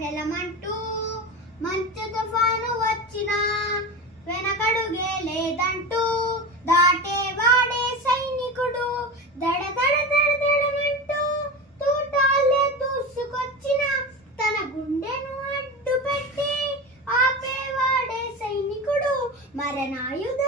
ఫెలమంటూ మంచు తుఫాను వచ్చినా వెనకడుగే లేదంటూ దాటేవాడే సైనికుడు. దడ దడ దడ దడమంటూ తూటాలే దూసుకొచ్చిన తన గుండెను అడ్డు పెట్టి ఆపేవాడే సైనికుడు. మరణాయుధ